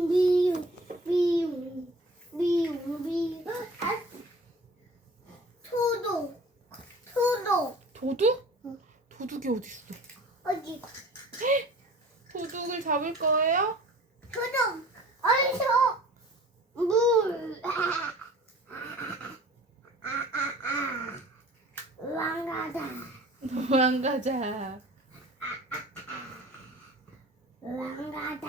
미용 미용 미용 미용 아, 소도 소도 도둑? 응. 도둑이 어디 있어? 어디 도둑을 잡을 거예요? 소도 어디서 물 왕가다 도망가자. 왕가다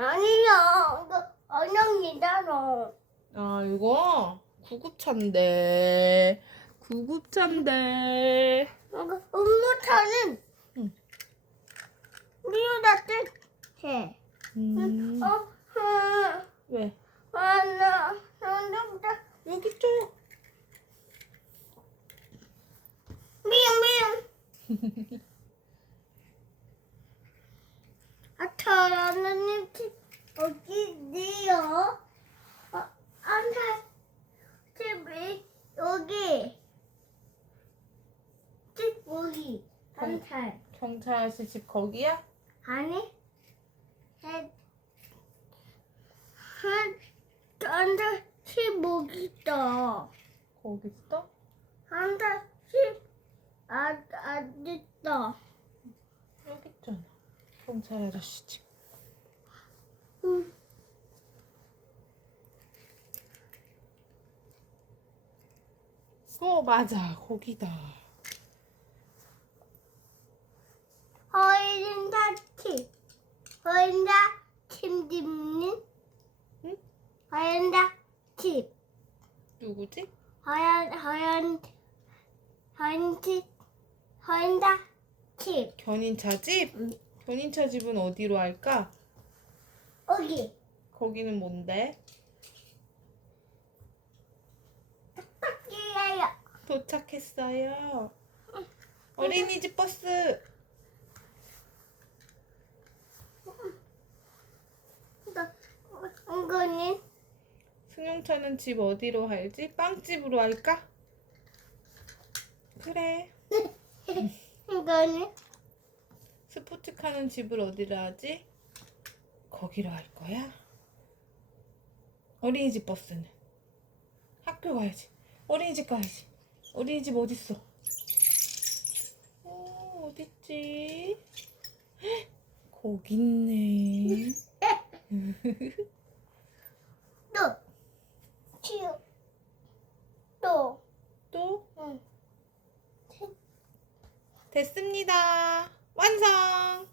아니요 이거 언형이잖아 아, 이거 구급차인데. 구급차인데. 이거 음모차는 응. 우리보다 뜻해 음, 어? 응. 왜? 하나 하나 여기 있죠? 미용 미용 아차 라는 어디지요? 어, 안타 집이 여기 집 여기 안탈 경찰 아저씨 집 거기야? 아니 한 안타 집 여기 있다 거기 있어? 안타 집안 안 있다 여기 있잖아. 경찰 아저씨 집. 응. 어, 맞아. 거기다. 허인다 칩 허인다 칩 집는 응? 허인다 칩 누구지? 허연 허연 허연 칩 허인다 칩 견인차 집? 응. 견인차 집은 어디로 할까? 여기 거기는 뭔데? 딱이에요 도착했어요. 어린이집 버스. 이거는 승용차는 집 어디로 할지? 빵집으로 할까? 그래. 이거는 스포츠카는 집을 어디로 하지? 거기로 할 거야? 어린이집 버스는? 학교 가야지. 어린이집 가야지. 어린이집 어딨어? 어, 어딨지? 헉, 거기 있네. 또 치우 또또 응. 됐습니다. 완성!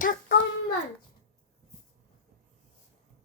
잠깐만